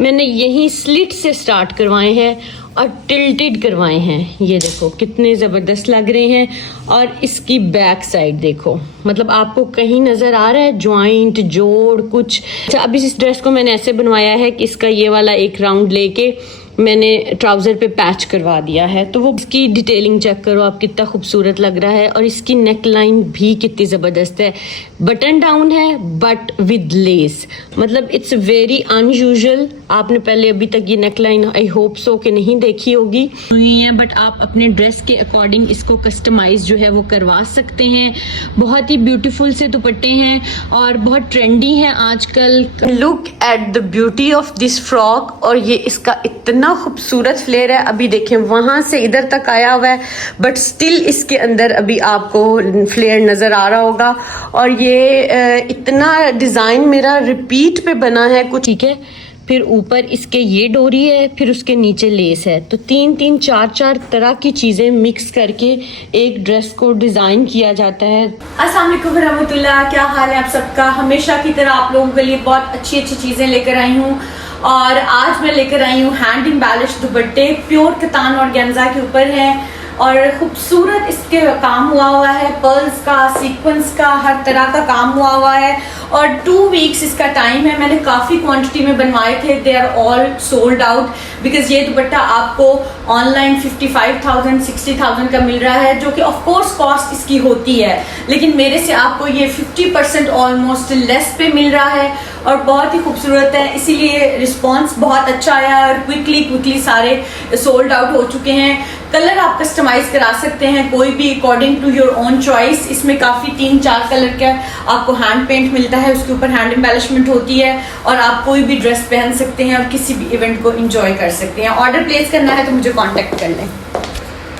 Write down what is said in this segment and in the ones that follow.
मैंने यही स्लिट से स्टार्ट करवाए हैं और टिल्टेड करवाए हैं। ये देखो कितने ज़बरदस्त लग रहे हैं। और इसकी बैक साइड देखो, मतलब आपको कहीं नज़र आ रहा है जॉइंट जोड़ कुछ। अच्छा, अब इस ड्रेस को मैंने ऐसे बनवाया है कि इसका ये वाला एक राउंड लेके मैंने ट्राउज़र पे पैच करवा दिया है। तो वो इसकी डिटेलिंग चेक करो आप, कितना खूबसूरत लग रहा है। और इसकी नेक लाइन भी कितनी ज़बरदस्त है। बटन डाउन है बट विद लेस, मतलब इट्स वेरी अनयूजुअल। आपने पहले अभी तक ये neck line I hope so कि नहीं देखी होगी हुई है, बट आप अपने ड्रेस के अकॉर्डिंग इसको कस्टमाइज जो है वो करवा सकते हैं। बहुत ही ब्यूटीफुल से दुपट्टे हैं और बहुत ट्रेंडी हैं आजकल। Look at the beauty of this frock. और ये इसका इतना खूबसूरत फ्लेयर है। अभी देखें वहां से इधर तक आया हुआ है, बट स्टिल इसके अंदर अभी आपको फ्लेयर नजर आ रहा होगा। और ये इतना डिजाइन मेरा रिपीट पे बना है कुछ, ठीक है। फिर ऊपर इसके ये डोरी है, फिर उसके नीचे लेस है। तो 3-3 4-4 तरह की चीजें मिक्स करके एक ड्रेस को डिजाइन किया जाता है। अस्सलाम वालेकुम रहमतुल्लाह, क्या हाल है आप सबका। हमेशा की तरह आप लोगों के लिए बहुत अच्छी अच्छी चीजें लेकर आई हूँ। और आज मैं लेकर आई हूँ हैंड एम्बेलिश दुपट्टे, प्योर कतान और गेंजा के ऊपर है। और खूबसूरत इसके काम हुआ है, पर्ल्स का, सीक्वेंस का, हर तरह का काम हुआ है। और 2 वीक्स इसका टाइम है। मैंने काफ़ी क्वांटिटी में बनवाए थे, they are all sold out. Because ये दुपट्टा आपको ऑनलाइन 55,000 60,000 का मिल रहा है, जो कि ऑफ कोर्स कॉस्ट इसकी होती है, लेकिन मेरे से आपको ये 50% ऑलमोस्ट लेस पे मिल रहा है। और बहुत ही खूबसूरत है, इसीलिए रिस्पॉन्स बहुत अच्छा आया और क्विकली सारे सोल्ड आउट हो चुके हैं। कलर आप कस्टमाइज करा सकते हैं कोई भी according to your own choice. इसमें काफ़ी 3-4 कलर का आपको हैंड पेंट मिलता है, उसके ऊपर हैंड एम्बेलिशमेंट होती है और आप कोई भी ड्रेस पहन सकते हैं और किसी भी इवेंट को एंजॉय कर सकते हैं। ऑर्डर प्लेस करना है तो मुझे कांटेक्ट कर लें।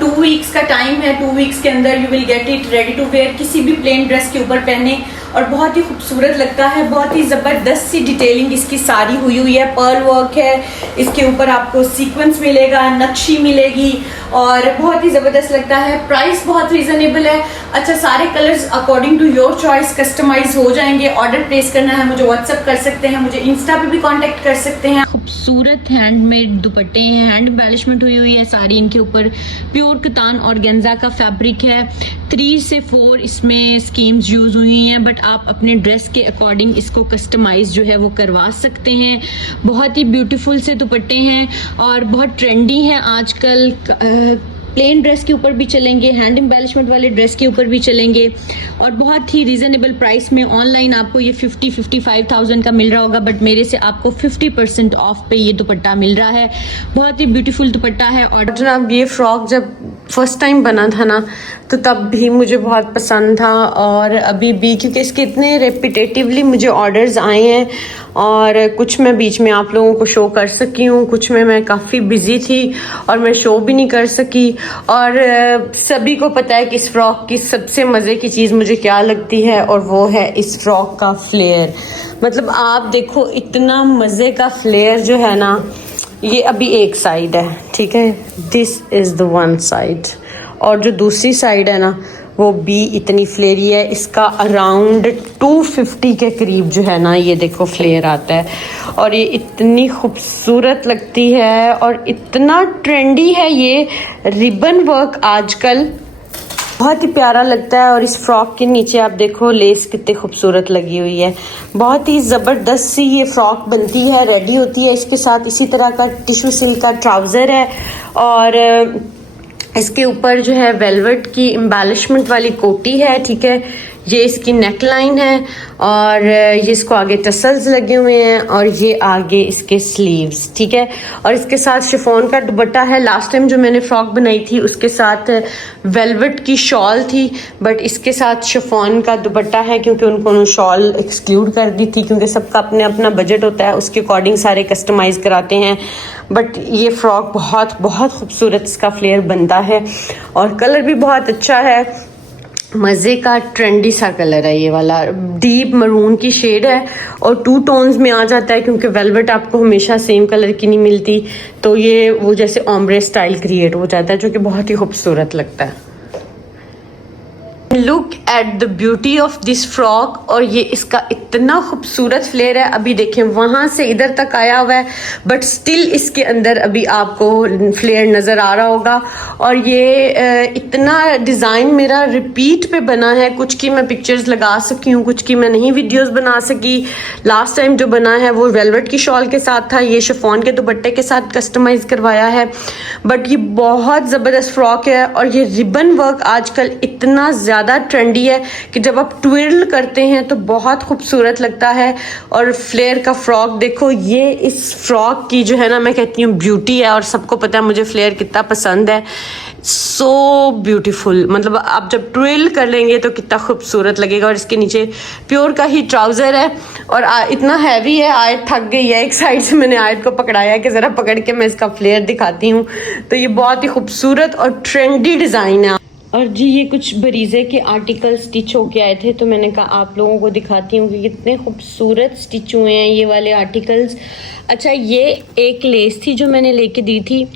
2 वीक्स का टाइम है, 2 वीक्स के अंदर you will get it ready to wear. किसी भी प्लेन ड्रेस के ऊपर पहने और बहुत ही खूबसूरत लगता है। बहुत ही ज़बरदस्त सी डिटेलिंग इसकी सारी हुई है, पर्ल वर्क है, इसके ऊपर आपको सीक्वेंस मिलेगा, नक्शी मिलेगी और बहुत ही ज़बरदस्त लगता है। प्राइस बहुत रीजनेबल है। अच्छा, सारे colours according to your choice customise हो जाएंगे। ऑर्डर प्लेस करना है मुझे व्हाट्सअप कर सकते हैं, मुझे इंस्टा पे भी कॉन्टेक्ट कर सकते हैं। खूबसूरत हैंडमेड दुपट्टे हैं, हैंड एम्बेलिशमेंट हुई है सारी इनके ऊपर। प्योर कतान और गेंजा का फैब्रिक है। 3 से 4 इसमें स्कीम्स यूज हुई हैं, बट आप अपने ड्रेस के अकॉर्डिंग इसको कस्टमाइज जो है वो करवा सकते हैं। बहुत ही ब्यूटीफुल से दुपट्टे हैं और बहुत ट्रेंडी हैं आजकल। प्लेन ड्रेस के ऊपर भी चलेंगे, हैंड एम्बेलिशमेंट वाले ड्रेस के ऊपर भी चलेंगे और बहुत ही रीजनेबल प्राइस में। ऑनलाइन आपको ये 50-55,000 का मिल रहा होगा, बट मेरे से आपको 50% ऑफ पे ये दुपट्टा मिल रहा है। बहुत ही ब्यूटीफुल दुपट्टा है। और जनाब ये फ्रॉक जब फर्स्ट टाइम बना था ना, तो तब भी मुझे बहुत पसंद था और अभी भी, क्योंकि इसके इतने रेपिटेटिवली मुझे ऑर्डर्स आए हैं और कुछ मैं बीच में आप लोगों को शो कर सकी हूँ, कुछ में मैं काफ़ी बिजी थी और मैं शो भी नहीं कर सकी। और सभी को पता है कि इस फ्रॉक की सबसे मज़े की चीज़ मुझे क्या लगती है, और वो है इस फ्रॉक का फ्लेयर। मतलब आप देखो इतना मज़े का फ्लेयर जो है ना, ये अभी एक साइड है, ठीक है, this is the one side, और जो दूसरी साइड है ना वो भी इतनी फ्लेयरी है। इसका अराउंड 250 के करीब जो है ना, ये देखो फ्लेयर आता है और ये इतनी खूबसूरत लगती है और इतना ट्रेंडी है। ये रिबन वर्क आजकल बहुत ही प्यारा लगता है। और इस फ्रॉक के नीचे आप देखो लेस कितनी खूबसूरत लगी हुई है। बहुत ही ज़बरदस्त सी ये फ्रॉक बनती है, रेडी होती है। इसके साथ इसी तरह का टिश्यू सिल्क का ट्राउज़र है और इसके ऊपर जो है वेलवेट की एम्बेलिशमेंट वाली कोटी है, ठीक है। ये इसकी नेक लाइन है और ये इसको आगे टसल्स लगे हुए हैं और ये आगे इसके स्लीव्स, ठीक है। और इसके साथ शिफॉन का दुपट्टा है। लास्ट टाइम जो मैंने फ्रॉक बनाई थी उसके साथ वेलवेट की शॉल थी, बट इसके साथ शिफॉन का दुपट्टा है क्योंकि उन्होंने शॉल एक्सक्लूड कर दी थी, क्योंकि सबका अपने अपना बजट होता है, उसके अकॉर्डिंग सारे कस्टमाइज कराते हैं। बट ये फ्रॉक बहुत बहुत खूबसूरत इसका फ्लेयर बनता है और कलर भी बहुत अच्छा है। मज़े का ट्रेंडी सा कलर है ये वाला, डीप मरून की शेड है और 2 टोन्स में आ जाता है, क्योंकि वेलवेट आपको हमेशा सेम कलर की नहीं मिलती, तो ये वो जैसे ओम्ब्रे स्टाइल क्रिएट हो जाता है, जो कि बहुत ही खूबसूरत लगता है। Look at the beauty of this frock. और ये इसका इतना खूबसूरत फ्लेयर है, अभी देखें वहां से इधर तक आया हुआ है, बट स्टिल इसके अंदर अभी आपको फ्लेयर नजर आ रहा होगा। और ये इतना डिजाइन मेरा रिपीट पे बना है, कुछ की मैं पिक्चर्स लगा सकी हूँ, कुछ की मैं नहीं वीडियोस बना सकी। लास्ट टाइम जो बना है वो वेलवेट की शॉल के साथ था, ये शिफॉन के दुपट्टे के साथ कस्टमाइज करवाया है। बट ये बहुत ज़बरदस्त फ्रॉक है और ये रिबन वर्क आजकल इतना ज़्यादा ट्रेंडी है कि जब आप ट्विर्ल करते हैं तो बहुत खूबसूरत लगता है। और फ्लेयर का फ्रॉक देखो, ये इस फ्रॉक की जो है ना, मैं कहती हूँ ब्यूटी है। और सबको पता है मुझे फ्लेयर कितना पसंद है, सो ब्यूटीफुल। मतलब आप जब ट्विल कर लेंगे तो कितना खूबसूरत लगेगा। और इसके नीचे प्योर का ही ट्राउज़र है और इतना हैवी है, आयत थक गई है। एक साइड से मैंने आयत को पकड़ाया है कि ज़रा पकड़ के मैं इसका फ्लेयर दिखाती हूँ। तो ये बहुत ही खूबसूरत और ट्रेंडी डिज़ाइन है। और जी ये कुछ बरीज़े के आर्टिकल स्टिच होके आए थे, तो मैंने कहा आप लोगों को दिखाती हूँ कि कितने खूबसूरत स्टिच हुए हैं ये वाले आर्टिकल्स। अच्छा, ये एक लेस थी जो मैंने लेके दी थी,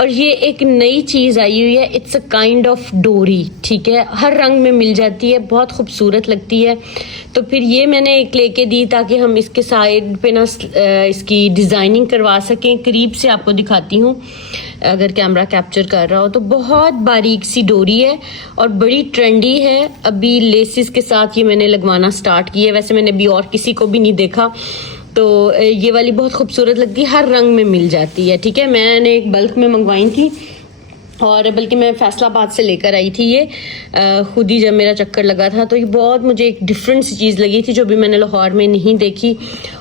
और ये एक नई चीज़ आई हुई है, इट्स अ काइंड ऑफ डोरी। ठीक है, हर रंग में मिल जाती है, बहुत खूबसूरत लगती है। तो फिर ये मैंने एक लेके दी ताकि हम इसके साइड पे ना इसकी डिज़ाइनिंग करवा सकें। करीब से आपको दिखाती हूँ अगर कैमरा कैप्चर कर रहा हो तो। बहुत बारीक सी डोरी है और बड़ी ट्रेंडी है। अभी लेसिस के साथ ये मैंने लगवाना स्टार्ट की है, वैसे मैंने अभी और किसी को भी नहीं देखा। तो ये वाली बहुत खूबसूरत लगती है, हर रंग में मिल जाती है। ठीक है, मैंने एक बल्क में मंगवाई थी, और बल्कि मैं फैसलाबाद से लेकर आई थी ये खुद ही जब मेरा चक्कर लगा था। तो ये बहुत मुझे एक डिफरेंट सी चीज़ लगी थी जो भी मैंने लाहौर में नहीं देखी।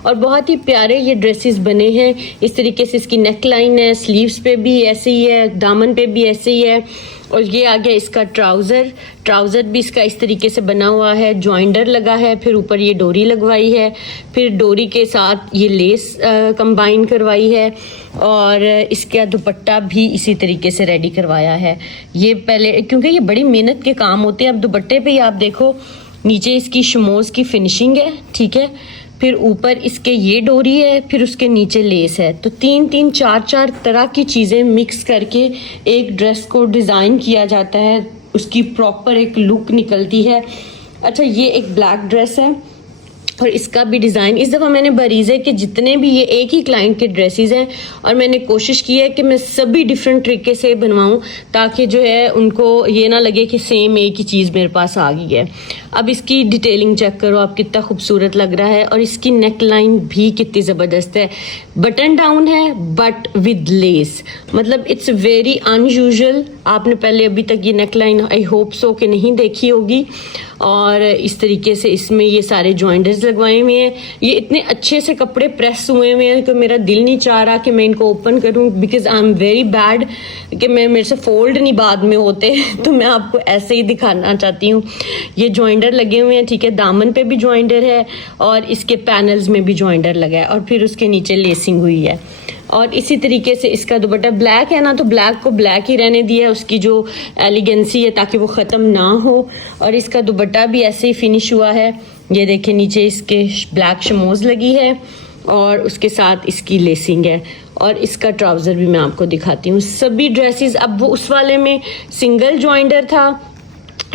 और बहुत ही प्यारे ये ड्रेसेस बने हैं। इस तरीके से इसकी नेक लाइन है, स्लीव्स पे भी ऐसे ही है, दामन पे भी ऐसे ही है। और ये आ गया इसका ट्राउज़र भी इसका इस तरीके से बना हुआ है, जॉइंडर लगा है, फिर ऊपर ये डोरी लगवाई है, फिर डोरी के साथ ये लेस कंबाइन करवाई है, और इसका दुपट्टा भी इसी तरीके से रेडी करवाया है। ये पहले क्योंकि ये बड़ी मेहनत के काम होते हैं। अब दुपट्टे पे ही आप देखो, नीचे इसकी शमोज की फिनिशिंग है, ठीक है, फिर ऊपर इसके ये डोरी है, फिर उसके नीचे लेस है। तो 3-3, 4-4 तरह की चीज़ें मिक्स करके एक ड्रेस को डिज़ाइन किया जाता है, उसकी प्रॉपर एक लुक निकलती है। अच्छा, ये एक ब्लैक ड्रेस है और इसका भी डिज़ाइन, इस दफ़ा मैंने बरीज़े के जितने भी ये एक ही क्लाइंट के ड्रेसेस हैं और मैंने कोशिश की है कि मैं सभी डिफरेंट तरीके से बनवाऊं ताकि जो है उनको ये ना लगे कि सेम एक ही चीज़ मेरे पास आ गई है। अब इसकी डिटेलिंग चेक करो आप, कितना खूबसूरत लग रहा है। और इसकी नेक लाइन भी कितनी ज़बरदस्त है, बटन डाउन है बट विद लेस, मतलब इट्स वेरी अनयूजुअल। आपने पहले अभी तक ये neck line I hope so कि नहीं देखी होगी। और इस तरीके से इसमें ये सारे जॉइंटर्स लगवाए हुए हैं। ये इतने अच्छे से कपड़े प्रेस हुए हुए हैं कि मेरा दिल नहीं चाह रहा कि मैं इनको ओपन करूं, because I am very bad कि मेरे से फोल्ड नहीं बाद में होते। तो मैं आपको ऐसे ही दिखाना चाहती हूँ। ये जॉइंटर लगे हुए हैं, ठीक है, दामन पे भी जॉइंटर है और इसके पैनल्स में भी जॉइंटर लगा है, और फिर उसके नीचे लेसिंग हुई है। और इसी तरीके से इसका दुपट्टा ब्लैक है ना, तो ब्लैक को ब्लैक ही रहने दिया, उसकी जो एलिगेंसी है ताकि वो ख़त्म ना हो। और इसका दुपट्टा भी ऐसे ही फिनिश हुआ है, ये देखें, नीचे इसके ब्लैक शमोज लगी है और उसके साथ इसकी लेसिंग है। और इसका ट्राउज़र भी मैं आपको दिखाती हूँ। सभी ड्रेसेस, अब वो उस वाले में सिंगल जॉइंटर था,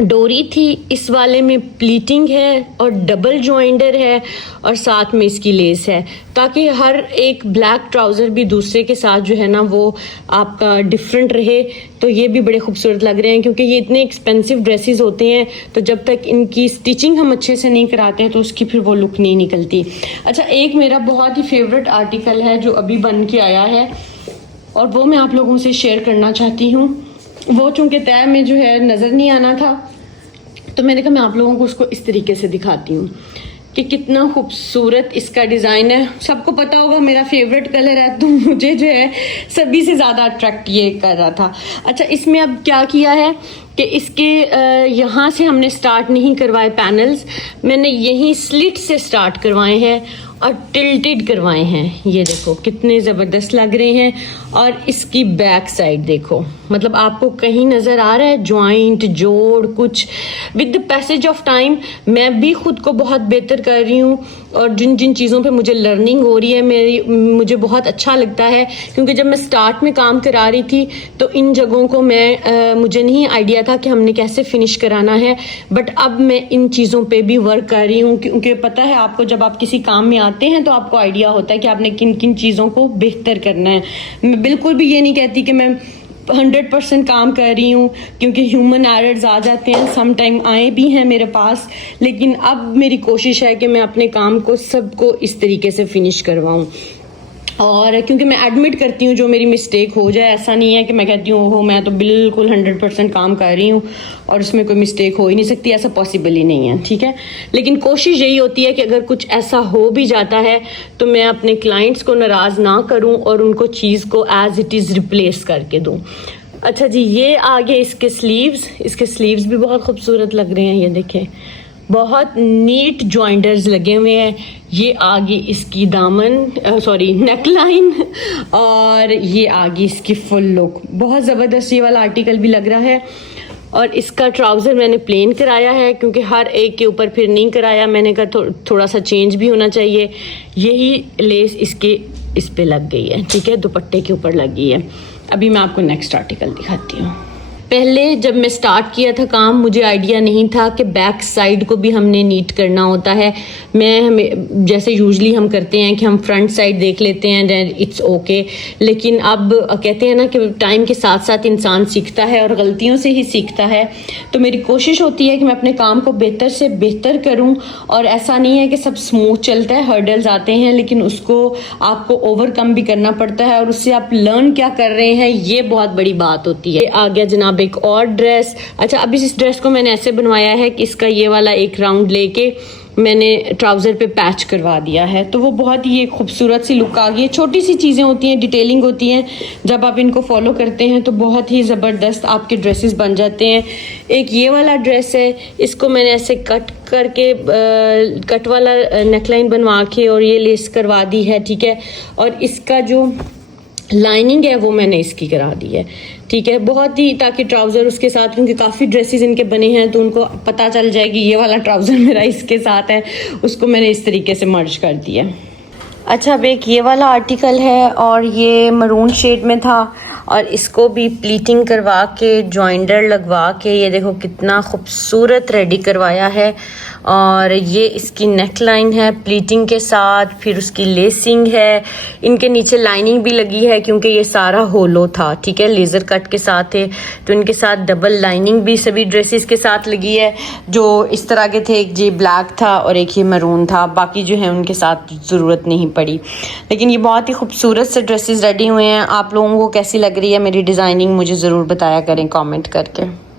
डोरी थी, इस वाले में प्लीटिंग है और डबल जॉइंटर है और साथ में इसकी लेस है, ताकि हर एक ब्लैक ट्राउज़र भी दूसरे के साथ जो है ना वो आपका डिफरेंट रहे। तो ये भी बड़े खूबसूरत लग रहे हैं, क्योंकि ये इतने एक्सपेंसिव ड्रेसेस होते हैं, तो जब तक इनकी स्टिचिंग हम अच्छे से नहीं कराते हैं तो उसकी फिर वो लुक नहीं निकलती। अच्छा, एक मेरा बहुत ही फेवरेट आर्टिकल है जो अभी बन के आया है और वो मैं आप लोगों से शेयर करना चाहती हूँ। वो चूँकि तय में जो है नज़र नहीं आना था, तो मैंने कहा मैं आप लोगों को उसको इस तरीके से दिखाती हूँ कि कितना खूबसूरत इसका डिज़ाइन है। सबको पता होगा मेरा फेवरेट कलर है, तो मुझे जो है सभी से ज़्यादा अट्रैक्ट ये कर रहा था। अच्छा, इसमें अब क्या किया है कि इसके यहाँ से हमने स्टार्ट नहीं करवाए पैनल्स, मैंने यहीं स्लिट से स्टार्ट करवाए हैं और टिल्टेड करवाए हैं। ये देखो कितने ज़बरदस्त लग रहे हैं। और इसकी बैक साइड देखो, मतलब आपको कहीं नज़र आ रहा है जॉइंट जोड़ कुछ। With the passage of time मैं भी खुद को बहुत बेहतर कर रही हूँ और जिन जिन चीज़ों पे मुझे लर्निंग हो रही है मुझे बहुत अच्छा लगता है, क्योंकि जब मैं स्टार्ट में काम करा रही थी तो इन जगहों को मुझे नहीं आइडिया था कि हमने कैसे फिनिश कराना है, बट अब मैं इन चीज़ों पे भी वर्क कर रही हूँ, क्योंकि पता है आपको जब आप किसी काम में आते हैं तो आपको आइडिया होता है कि आपने किन किन चीज़ों को बेहतर करना है। मैं बिल्कुल भी ये नहीं कहती कि मैं 100% काम कर रही हूँ, क्योंकि ह्यूमन एरर्स आ जाते हैं, सम टाइम आए भी हैं मेरे पास, लेकिन अब मेरी कोशिश है कि मैं अपने काम को सबको इस तरीके से फिनिश करवाऊँ। और क्योंकि मैं एडमिट करती हूँ जो मेरी मिस्टेक हो जाए, ऐसा नहीं है कि मैं कहती हूँ ओहो मैं तो बिल्कुल 100% काम कर रही हूँ और उसमें कोई मिस्टेक हो ही नहीं सकती, ऐसा पॉसिबल ही नहीं है, ठीक है। लेकिन कोशिश यही होती है कि अगर कुछ ऐसा हो भी जाता है तो मैं अपने क्लाइंट्स को नाराज़ ना करूँ और उनको चीज़ को एज इट इज़ रिप्लेस करके दूँ। अच्छा जी, ये आगे इसके स्लीव्स भी बहुत खूबसूरत लग रहे हैं, ये देखें बहुत नीट जॉइंटर्स लगे हुए हैं। ये आगे इसकी नेक लाइन और ये आगे इसकी फुल लुक बहुत ज़बरदस्त ये वाला आर्टिकल भी लग रहा है। और इसका ट्राउज़र मैंने प्लेन कराया है, क्योंकि हर एक के ऊपर फिर नहीं कराया, मैंने कहा थोड़ा सा चेंज भी होना चाहिए। यही लेस इसके इस पे लग गई है, ठीक है, दुपट्टे के ऊपर लग गई है। अभी मैं आपको नेक्स्ट आर्टिकल दिखाती हूँ। पहले जब मैं स्टार्ट किया था काम, मुझे आइडिया नहीं था कि बैक साइड को भी हमने नीट करना होता है। हमें जैसे यूजली हम करते हैं कि हम फ्रंट साइड देख लेते हैं, देन इट्स ओके। लेकिन अब कहते हैं ना कि टाइम के साथ साथ इंसान सीखता है और गलतियों से ही सीखता है। तो मेरी कोशिश होती है कि मैं अपने काम को बेहतर से बेहतर करूं, और ऐसा नहीं है कि सब स्मूथ चलता है, हर्डल्स आते हैं, लेकिन उसको आपको ओवरकम भी करना पड़ता है, और उससे आप लर्न क्या कर रहे हैं ये बहुत बड़ी बात होती है। आ गया जनाब एक और ड्रेस। अच्छा, अब इस ड्रेस को मैंने ऐसे बनवाया है कि इसका ये वाला एक राउंड लेके मैंने ट्राउज़र पे पैच करवा दिया है, तो वो बहुत ही एक खूबसूरत सी लुक आ गई है। छोटी सी चीज़ें होती हैं, डिटेलिंग होती हैं, जब आप इनको फॉलो करते हैं तो बहुत ही ज़बरदस्त आपके ड्रेसेस बन जाते हैं। एक ये वाला ड्रेस है, इसको मैंने ऐसे कट करके कट वाला नेकलाइन बनवा के और ये लेस करवा दी है, ठीक है। और इसका जो लाइनिंग है वो मैंने इसकी करा दी है, ठीक है, बहुत ही, ताकि ट्राउज़र उसके साथ, क्योंकि काफ़ी ड्रेसेस इनके बने हैं तो उनको पता चल जाएगी ये वाला ट्राउज़र मेरा इसके साथ है, उसको मैंने इस तरीके से मर्ज कर दिया। अच्छा, अब एक ये वाला आर्टिकल है और ये मरून शेड में था, और इसको भी प्लीटिंग करवा के जॉइंटर लगवा के ये देखो कितना खूबसूरत रेडी करवाया है। और ये इसकी नेक लाइन है प्लीटिंग के साथ, फिर उसकी लेसिंग है, इनके नीचे लाइनिंग भी लगी है क्योंकि ये सारा होलो था, ठीक है, लेज़र कट के साथ थे, तो इनके साथ डबल लाइनिंग भी सभी ड्रेसेस के साथ लगी है। जो इस तरह के थे, एक ये ब्लैक था और एक ये मरून था, बाकी जो है उनके साथ ज़रूरत नहीं पड़ी। लेकिन ये बहुत ही खूबसूरत से ड्रेसेस रेडी हुए हैं। आप लोगों को कैसी लग रही है मेरी डिज़ाइनिंग, मुझे ज़रूर बताया करें कमेंट करके।